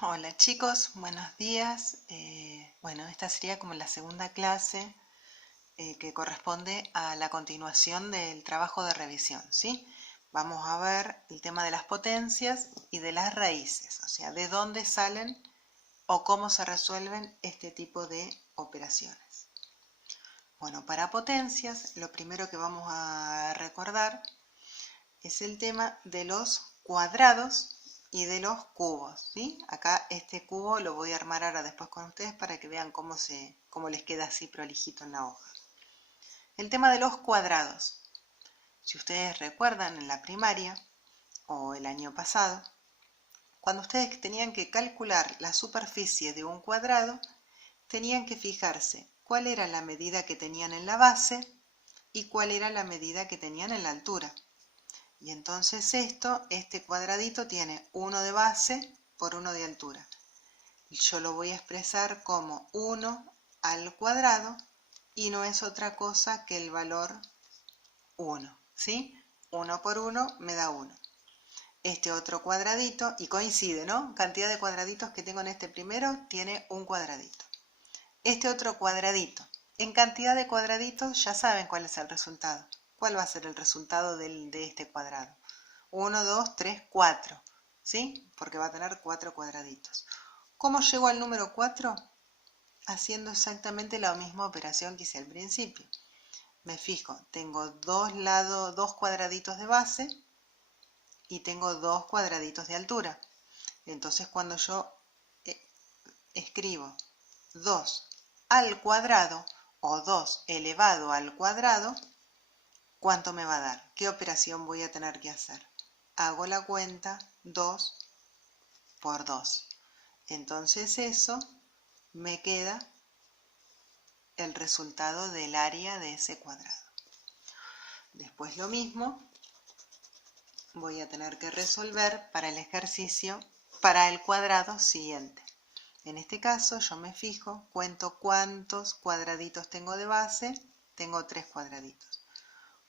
Hola chicos, buenos días. Bueno, esta sería como la segunda clase que corresponde a la continuación del trabajo de revisión, ¿sí? Vamos a ver el tema de las potencias y de las raíces, o sea, de dónde salen o cómo se resuelven este tipo de operaciones. Bueno, para potencias, lo primero que vamos a recordar es el tema de los cuadrados y de los cubos, ¿sí? Acá este cubo lo voy a armar ahora después con ustedes para que vean cómo les queda así prolijito en la hoja. El tema de los cuadrados. Si ustedes recuerdan en la primaria o el año pasado, cuando ustedes tenían que calcular la superficie de un cuadrado, tenían que fijarse cuál era la medida que tenían en la base y cuál era la medida que tenían en la altura. Y entonces este cuadradito tiene 1 de base por 1 de altura. Yo lo voy a expresar como 1 al cuadrado y no es otra cosa que el valor 1, ¿sí? 1 por 1 me da 1. Este otro cuadradito, y coincide, ¿no? Cantidad de cuadraditos que tengo en este primero tiene un cuadradito. Este otro cuadradito, en cantidad de cuadraditos ya saben cuál es el resultado. ¿Cuál va a ser el resultado de este cuadrado? 1, 2, 3, 4, ¿sí? Porque va a tener 4 cuadraditos. ¿Cómo llego al número 4? Haciendo exactamente la misma operación que hice al principio. Me fijo, tengo dos cuadraditos de base y tengo 2 cuadraditos de altura. Entonces cuando yo escribo 2 al cuadrado o 2 elevado al cuadrado, ¿cuánto me va a dar? ¿Qué operación voy a tener que hacer? Hago la cuenta 2 por 2. Entonces eso me queda el resultado del área de ese cuadrado. Después lo mismo voy a tener que resolver para el ejercicio, para el cuadrado siguiente. En este caso yo me fijo, cuento cuántos cuadraditos tengo de base, tengo 3 cuadraditos.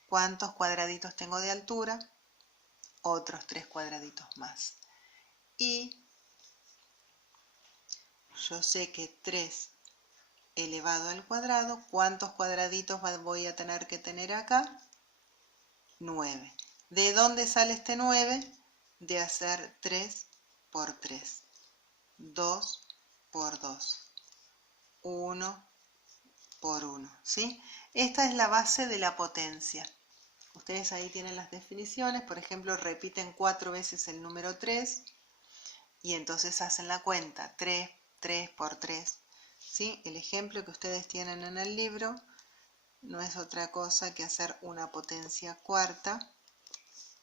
¿Cuántos cuadraditos tengo de altura? Otros 3 cuadraditos más. Y yo sé que 3 elevado al cuadrado, ¿cuántos cuadraditos voy a tener que tener acá? 9. ¿De dónde sale este 9? De hacer 3 por 3. 2 por 2. 1 por 1. ¿Sí? Esta es la base de la potencia. Ustedes ahí tienen las definiciones. Por ejemplo, repiten 4 veces el número 3 y entonces hacen la cuenta. 3, 3 por 3. ¿Sí? El ejemplo que ustedes tienen en el libro no es otra cosa que hacer una potencia cuarta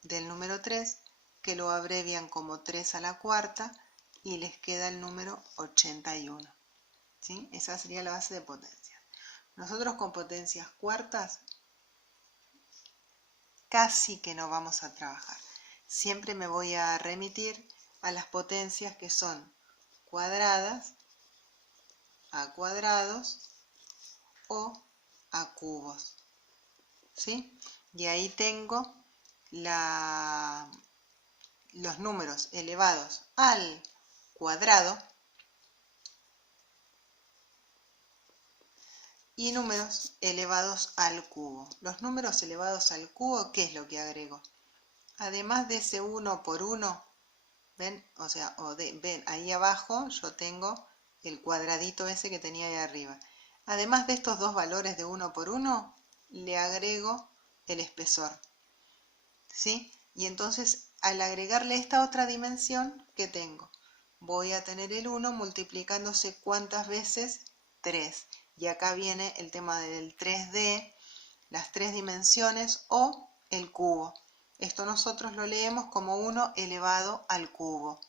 del número 3, que lo abrevian como 3 a la cuarta y les queda el número 81. ¿Sí? Esa sería la base de potencias. Nosotros con potencias cuartas casi que no vamos a trabajar. Siempre me voy a remitir a las potencias que son cuadradas, a cuadrados o a cubos. ¿Sí? Y ahí tengo los números elevados al cuadrado y números elevados al cubo. Los números elevados al cubo, ¿qué es lo que agrego? Además de ese 1 por 1, ¿ven? O sea, ven, ahí abajo yo tengo el cuadradito ese que tenía ahí arriba. Además de estos dos valores de 1 por 1, le agrego el espesor. ¿Sí? Y entonces, al agregarle esta otra dimensión, ¿qué tengo? Voy a tener el 1 multiplicándose ¿cuántas veces? 3. Y acá viene el tema del 3D, las 3 dimensiones o el cubo. Esto nosotros lo leemos como 1 elevado al cubo.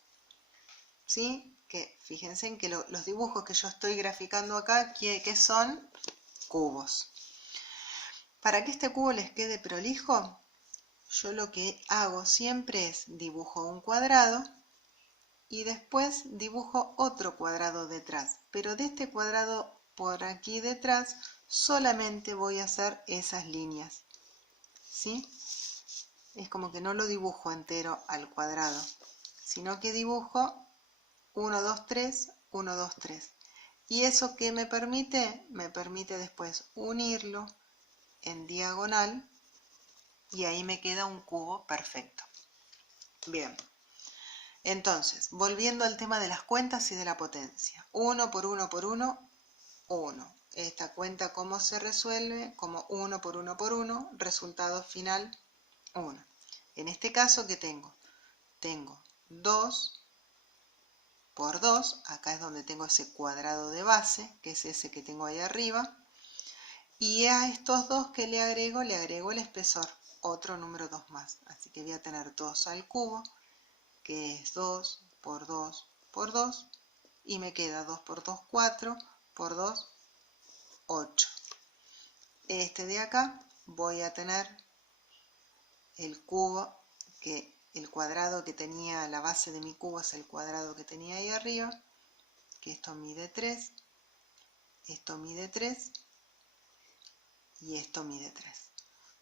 ¿Sí? Que fíjense en que los dibujos que yo estoy graficando acá, que son cubos. Para que este cubo les quede prolijo, yo lo que hago siempre es dibujo un cuadrado y después dibujo otro cuadrado detrás. Pero de este cuadrado por aquí detrás solamente voy a hacer esas líneas. ¿Sí? Es como que no lo dibujo entero al cuadrado, sino que dibujo 1, 2, 3, 1, 2, 3. ¿Y eso qué me permite? Me permite después unirlo en diagonal y ahí me queda un cubo perfecto. Bien, entonces, volviendo al tema de las cuentas y de la potencia. 1 por 1 por 1, 1. Esta cuenta, ¿cómo se resuelve? Como 1 por 1 por 1, resultado final 1. En este caso, ¿qué tengo? Tengo 2 por 2, acá es donde tengo ese cuadrado de base, que es ese que tengo ahí arriba, y a estos dos que le agrego el espesor, otro número 2 más, así que voy a tener 2 al cubo, que es 2 por 2 por 2, y me queda 2 por 2, 4, por 2, 8. Este de acá voy a tener el cubo, que el cuadrado que tenía, la base de mi cubo es el cuadrado que tenía ahí arriba, que esto mide 3, esto mide 3 y esto mide 3.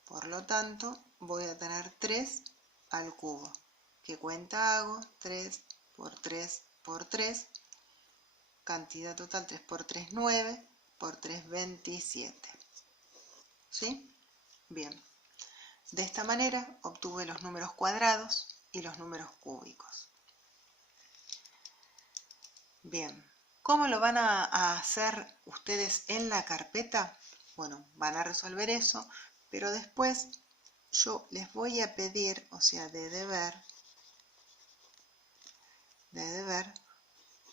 Por lo tanto, voy a tener 3 al cubo. ¿Qué cuenta hago? 3 por 3 por 3. Cantidad total 3 por 3, 9. Por 3, 27. ¿Sí? Bien. De esta manera obtuve los números cuadrados y los números cúbicos. Bien. ¿Cómo lo van a hacer ustedes en la carpeta? Bueno, van a resolver eso, pero después yo les voy a pedir, o sea, de deber,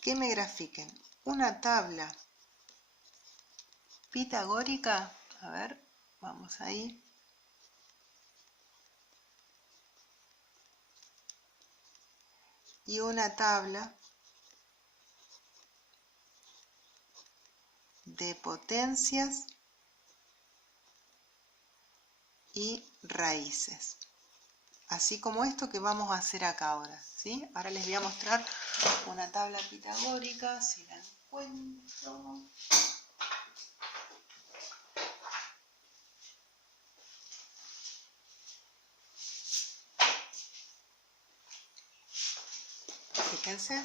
que me grafiquen una tabla pitagórica. A ver, vamos ahí. Y una tabla de potencias y raíces. Así como esto que vamos a hacer acá ahora, ¿sí? Ahora les voy a mostrar una tabla pitagórica, si la encuentro. Fíjense,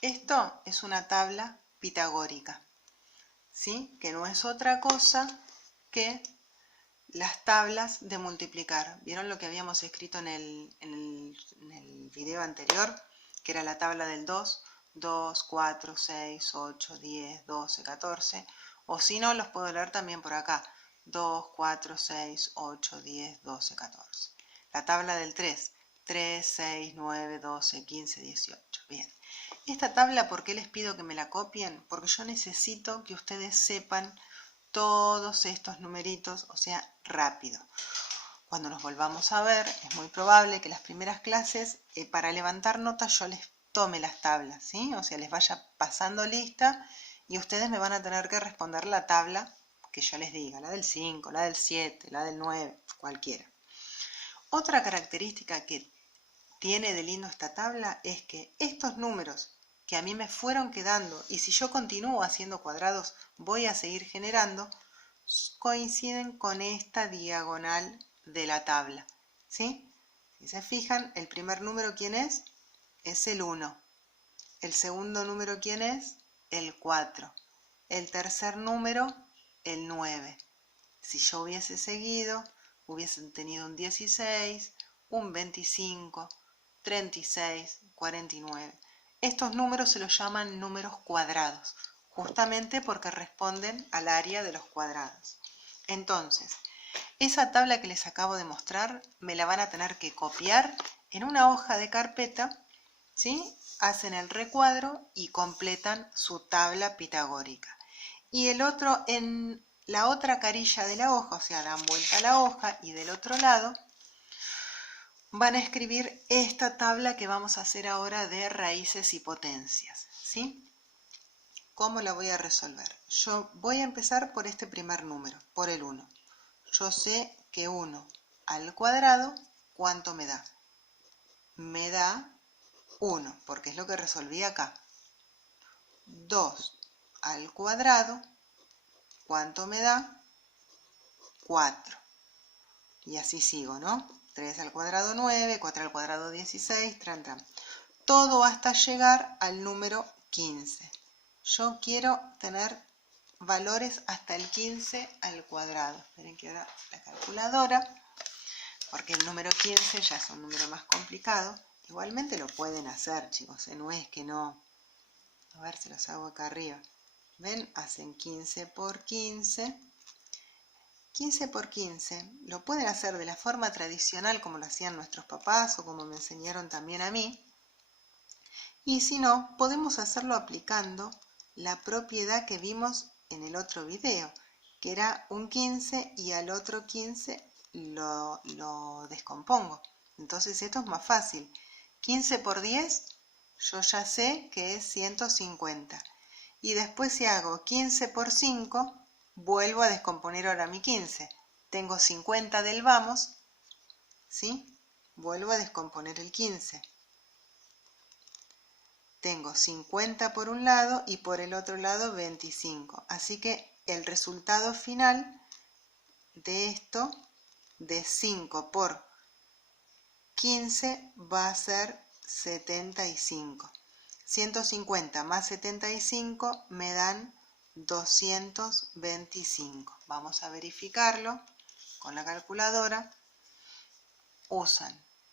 esto es una tabla pitagórica, ¿sí? Que no es otra cosa que las tablas de multiplicar. ¿Vieron lo que habíamos escrito en el video anterior? Que era la tabla del 2, 2, 4, 6, 8, 10, 12, 14. O si no, los puedo leer también por acá. 2, 4, 6, 8, 10, 12, 14. La tabla del 3, 3, 6, 9, 12, 15, 18. Bien. Esta tabla, ¿por qué les pido que me la copien? Porque yo necesito que ustedes sepan todos estos numeritos, o sea, rápido. Cuando nos volvamos a ver, es muy probable que las primeras clases, para levantar notas, yo les tome las tablas, ¿sí? O sea, les vaya pasando lista y ustedes me van a tener que responder la tabla que yo les diga, la del 5, la del 7, la del 9, cualquiera. Otra característica que tiene de lindo esta tabla es que estos números que a mí me fueron quedando, y si yo continúo haciendo cuadrados voy a seguir generando, coinciden con esta diagonal de la tabla, ¿sí? Si se fijan, el primer número, ¿quién es? Es el 1. El segundo número, ¿quién es? El 4. El tercer número, el 9. Si yo hubiese seguido, hubiesen tenido un 16, un 25, 36, 49. Estos números se los llaman números cuadrados, justamente porque responden al área de los cuadrados. Entonces, esa tabla que les acabo de mostrar me la van a tener que copiar en una hoja de carpeta, ¿sí? Hacen el recuadro y completan su tabla pitagórica. Y el otro, en la otra carilla de la hoja, o sea, dan vuelta a la hoja y del otro lado van a escribir esta tabla que vamos a hacer ahora de raíces y potencias, ¿sí? ¿Cómo la voy a resolver? Yo voy a empezar por este primer número, por el 1. Yo sé que 1 al cuadrado, ¿cuánto me da? Me da 1, porque es lo que resolví acá. 2 al cuadrado, ¿cuánto me da? 4. Y así sigo, ¿no? 3 al cuadrado 9, 4 al cuadrado 16, tran, tran. todo hasta llegar al número 15. Yo quiero tener valores hasta el 15 al cuadrado. Esperen que ahora la calculadora, porque el número 15 ya es un número más complicado. Igualmente lo pueden hacer, chicos, no es que no. A ver, se los hago acá arriba. ¿Ven? Hacen 15 por 15. 15 por 15. Lo pueden hacer de la forma tradicional como lo hacían nuestros papás o como me enseñaron también a mí. Y si no, podemos hacerlo aplicando la propiedad que vimos en el otro video, que era un 15 y al otro 15 lo descompongo. Entonces esto es más fácil. 15 por 10, yo ya sé que es 150. Y después si hago 15 por 5, vuelvo a descomponer ahora mi 15. Tengo 50 del vamos, ¿sí? Vuelvo a descomponer el 15. Tengo 50 por un lado y por el otro lado 25. Así que el resultado final de esto, de 5 por 15, va a ser 75. 150 más 75 me dan 225. Vamos a verificarlo con la calculadora.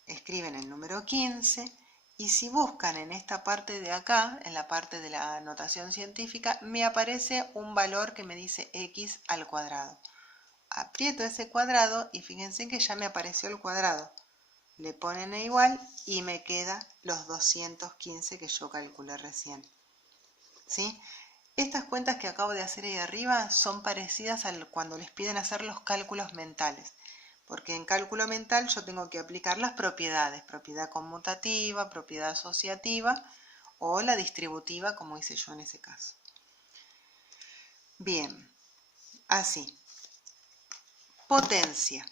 Escriben el número 15. Y si buscan en esta parte de acá, en la parte de la notación científica, me aparece un valor que me dice x al cuadrado. Aprieto ese cuadrado y fíjense que ya me apareció el cuadrado. Le ponen a igual y me queda los 215 que yo calculé recién. ¿Sí? Estas cuentas que acabo de hacer ahí arriba son parecidas a cuando les piden hacer los cálculos mentales. Porque en cálculo mental yo tengo que aplicar las propiedades, propiedad conmutativa, propiedad asociativa o la distributiva, como hice yo en ese caso. Bien, así. Potencia.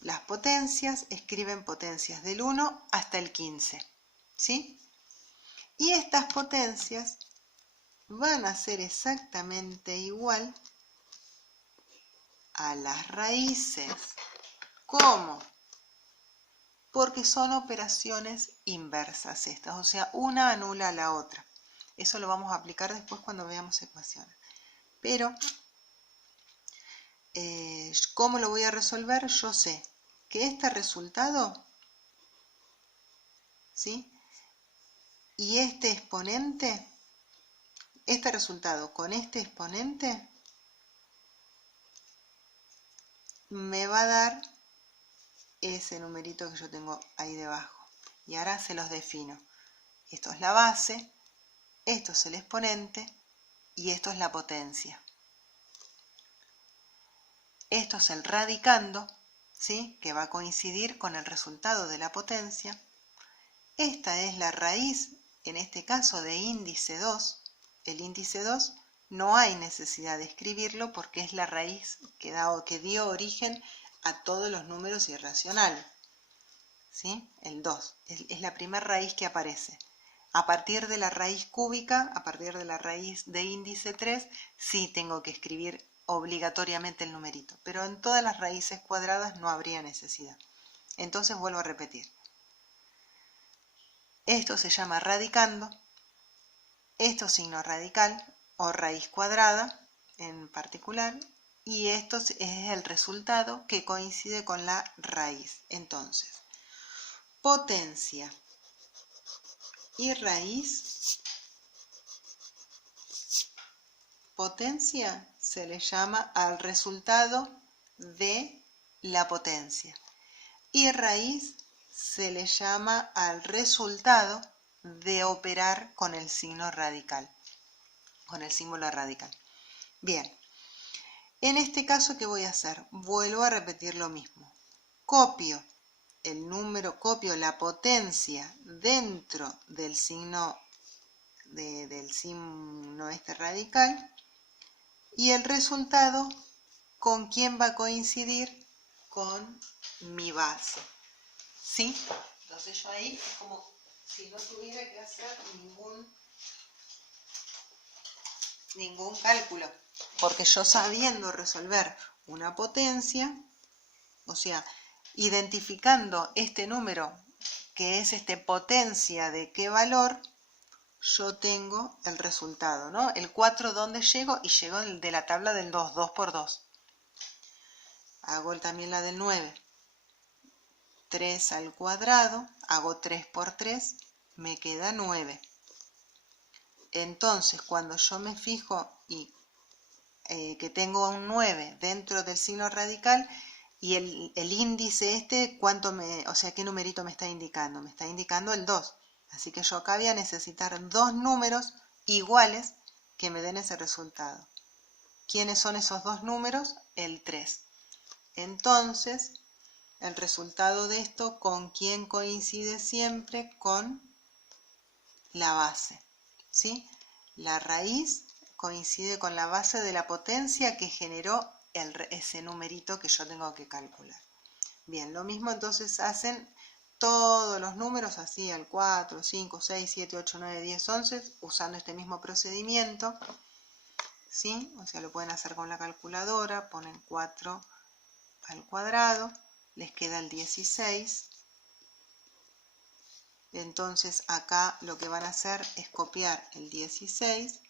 Las potencias escriben potencias del 1 hasta el 15, ¿sí? Y estas potencias van a ser exactamente igual a las raíces. ¿Cómo? Porque son operaciones inversas estas, o sea, una anula a la otra. Eso lo vamos a aplicar después cuando veamos ecuaciones. Pero, ¿cómo lo voy a resolver? Yo sé que este resultado, ¿sí? Y este exponente, este resultado con este exponente, me va a dar ese numerito que yo tengo ahí debajo. Y ahora se los defino. Esto es la base, esto es el exponente y esto es la potencia. Esto es el radicando, ¿sí? Que va a coincidir con el resultado de la potencia. Esta es la raíz, en este caso de índice 2. El índice 2 no hay necesidad de escribirlo porque es la raíz que dio origen a todos los números irracionales. ¿Sí? El 2 es la primera raíz que aparece. A partir de la raíz cúbica, a partir de la raíz de índice 3, sí tengo que escribir obligatoriamente el numerito, pero en todas las raíces cuadradas no habría necesidad. Entonces vuelvo a repetir. Esto se llama radicando, esto signo radical o raíz cuadrada en particular, y esto es el resultado que coincide con la raíz. Entonces, potencia y raíz, potencia se le llama al resultado de la potencia y raíz se le llama al resultado de operar con el signo radical, con el símbolo radical. Bien, en este caso, ¿qué voy a hacer? Vuelvo a repetir lo mismo. Copio el número, copio la potencia dentro del signo este radical y el resultado, ¿con quién va a coincidir? Con mi base. ¿Sí? Entonces yo ahí es como si no tuviera que hacer ningún cálculo, porque yo sabiendo resolver una potencia, o sea, identificando este número que es potencia de qué valor, yo tengo el resultado, ¿no? El 4, ¿dónde llego? Y llego de la tabla del 2, 2 por 2. Hago también la del 9. 3 al cuadrado, hago 3 por 3, me queda 9. Entonces, cuando yo me fijo y que tengo un 9 dentro del signo radical y el índice o sea, ¿qué numerito me está indicando? Me está indicando el 2. Así que yo acá voy a necesitar dos números iguales que me den ese resultado. ¿Quiénes son esos dos números? El 3. Entonces, el resultado de esto, ¿con quién coincide siempre? Con la base, ¿sí? La raíz coincide con la base de la potencia que generó ese numerito que yo tengo que calcular. Bien, lo mismo entonces hacen todos los números así, al 4, 5, 6, 7, 8, 9, 10, 11, usando este mismo procedimiento, ¿sí? O sea, lo pueden hacer con la calculadora, ponen 4 al cuadrado, les queda el 16. Entonces acá lo que van a hacer es copiar el 16,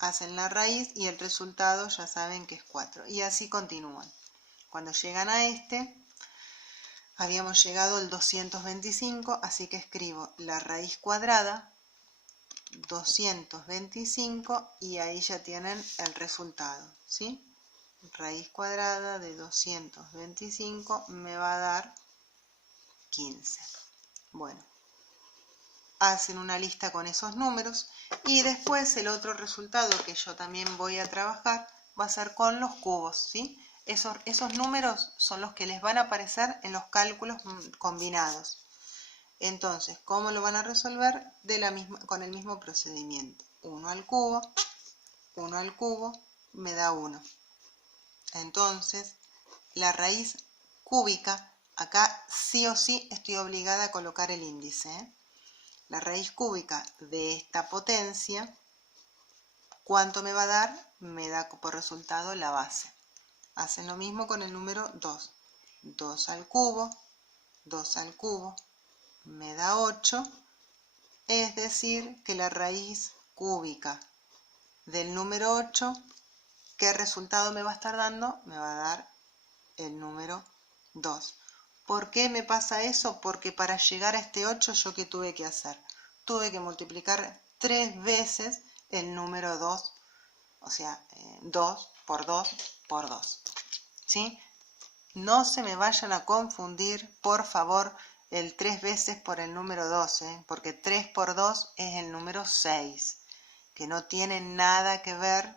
hacen la raíz y el resultado ya saben que es 4. Y así continúan. Cuando llegan a habíamos llegado al 225, así que escribo la raíz cuadrada, 225, y ahí ya tienen el resultado, ¿sí? Raíz cuadrada de 225 me va a dar 15. Bueno, hacen una lista con esos números y después el otro resultado que yo también voy a trabajar va a ser con los cubos, ¿sí? Esos números son los que les van a aparecer en los cálculos combinados. Entonces, ¿cómo lo van a resolver? Con el mismo procedimiento. 1 al cubo me da 1. Entonces, la raíz cúbica, acá sí o sí estoy obligada a colocar el índice, ¿eh? La raíz cúbica de esta potencia, ¿cuánto me va a dar? Me da por resultado la base. Hacen lo mismo con el número 2. 2 al cubo me da 8, es decir, que la raíz cúbica del número 8, ¿qué resultado me va a estar dando? Me va a dar el número 2. ¿Por qué me pasa eso? Porque para llegar a este 8, ¿yo qué tuve que hacer? Tuve que multiplicar 3 veces el número 2, o sea, 2 por 2 por 2, ¿sí? No se me vayan a confundir, por favor, el 3 veces por el número 2, porque 3 por 2 es el número 6, que no tiene nada que ver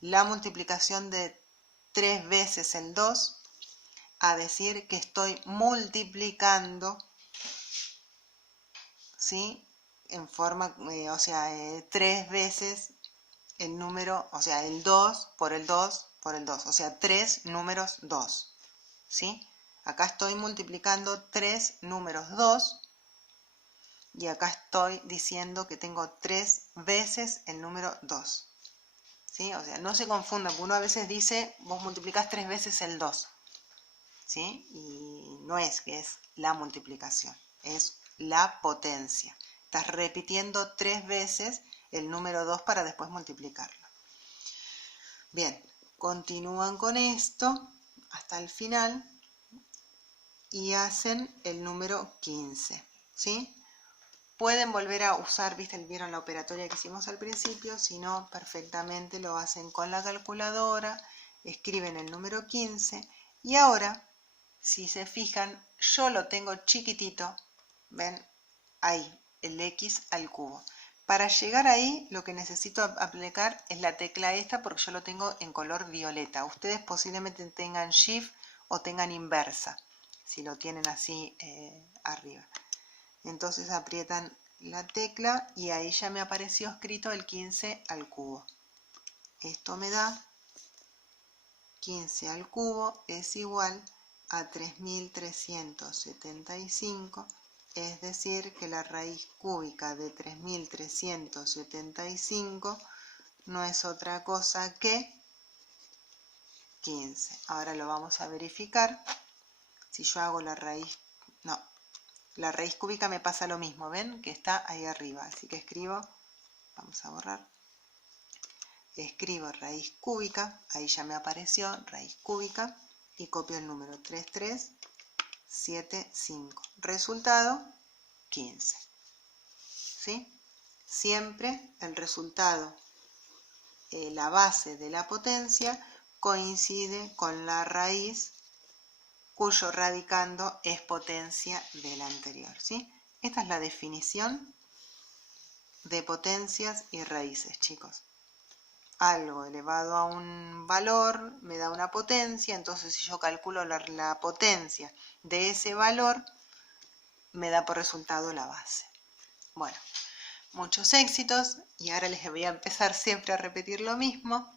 la multiplicación de 3 veces el 2 a decir que estoy multiplicando, ¿sí? En forma, o sea, 3 veces el número, o sea, el 2 por el 2 por el 2, o sea, 3 números 2, ¿sí? Acá estoy multiplicando 3 números 2 y acá estoy diciendo que tengo 3 veces el número 2, ¿sí? O sea, no se confundan, porque uno a veces dice, vos multiplicás 3 veces el 2, ¿sí? Y no es que es la multiplicación, es la potencia. Estás repitiendo 3 veces el número 2 para después multiplicarlo. Bien, continúan con esto hasta el final y hacen el número 15, ¿sí? Pueden volver a usar, ¿vieron la operatoria que hicimos al principio? Si no, perfectamente lo hacen con la calculadora, escriben el número 15 y ahora, si se fijan, yo lo tengo chiquitito, ¿ven? Ahí, el x al cubo. Para llegar ahí, lo que necesito aplicar es la tecla esta porque yo lo tengo en color violeta. Ustedes posiblemente tengan Shift o tengan inversa, si lo tienen así arriba. Entonces aprietan la tecla y ahí ya me apareció escrito el 15 al cubo. Esto me da 15 al cubo es igual a 3375, es decir, que la raíz cúbica de 3375 no es otra cosa que 15. Ahora lo vamos a verificar. Si yo hago la raíz La raíz cúbica me pasa lo mismo, ¿ven? Que está ahí arriba, así que escribo, vamos a borrar, escribo raíz cúbica, ahí ya me apareció raíz cúbica, y copio el número 3375. Resultado, 15. ¿Sí? Siempre el resultado, la base de la potencia, coincide con la raíz cuyo radicando es potencia del anterior, ¿sí? Esta es la definición de potencias y raíces, chicos. Algo elevado a un valor me da una potencia, entonces si yo calculo la potencia de ese valor, me da por resultado la base. Bueno, muchos éxitos y ahora les voy a empezar siempre a repetir lo mismo.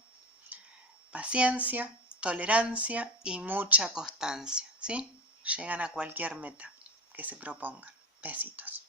Paciencia, tolerancia y mucha constancia, ¿sí? Llegan a cualquier meta que se propongan. Besitos.